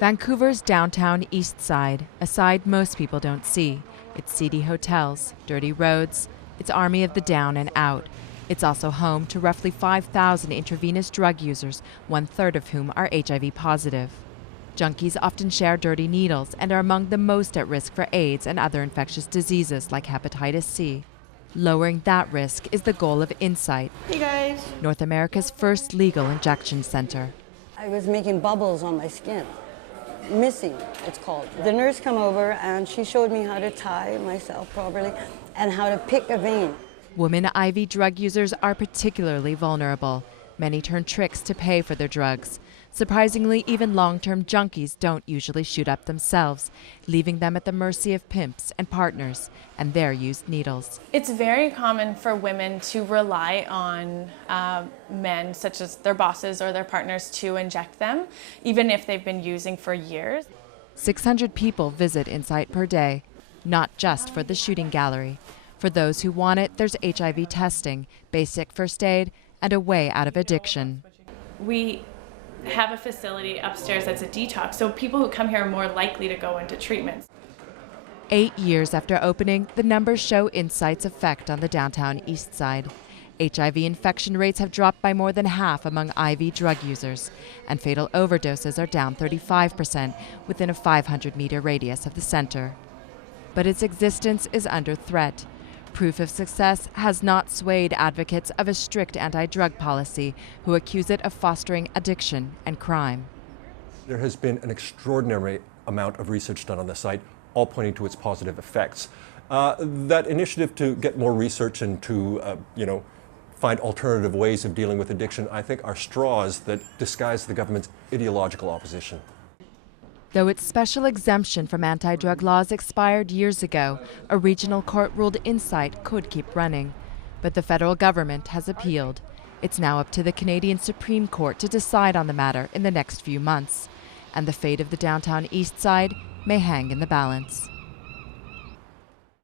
Vancouver's downtown east side, a side most people don't see. Its seedy hotels, dirty roads, its army of the down and out. It's also home to roughly 5,000 intravenous drug users, 1/3 of whom are HIV positive. Junkies often share dirty needles and are among the most at risk for AIDS and other infectious diseases like hepatitis C. Lowering that risk is the goal of Insite, hey guys, North America's first legal injection center. I was making bubbles on my skin. Missing, it's called. The nurse came over and she showed me how to tie myself properly and how to pick a vein. Women IV drug users are particularly vulnerable. Many turn tricks to pay for their drugs. Surprisingly, even long-term junkies don't usually shoot up themselves, leaving them at the mercy of pimps and partners and their used needles. It's very common for women to rely on men, such as their bosses or their partners, to inject them, even if they've been using for years. 600 people visit Insite per day, not just for the shooting gallery. For those who want it, there's HIV testing, basic first aid, and a way out of addiction. We have a facility upstairs that's a detox, so people who come here are more likely to go into treatment. 8 years after opening, the numbers show Insite's effect on the downtown east side. HIV infection rates have dropped by more than half among IV drug users, and fatal overdoses are down 35% within a 500-meter radius of the center. But its existence is under threat. Proof of success has not swayed advocates of a strict anti-drug policy who accuse it of fostering addiction and crime. There has been an extraordinary amount of research done on the site, all pointing to its positive effects. That initiative to get more research and to, find alternative ways of dealing with addiction, I think, are straws that disguise the government's ideological opposition. Though its special exemption from anti-drug laws expired years ago, a regional court ruled Insite could keep running. But the federal government has appealed. It's now up to the Canadian Supreme Court to decide on the matter in the next few months. And the fate of the downtown east side may hang in the balance.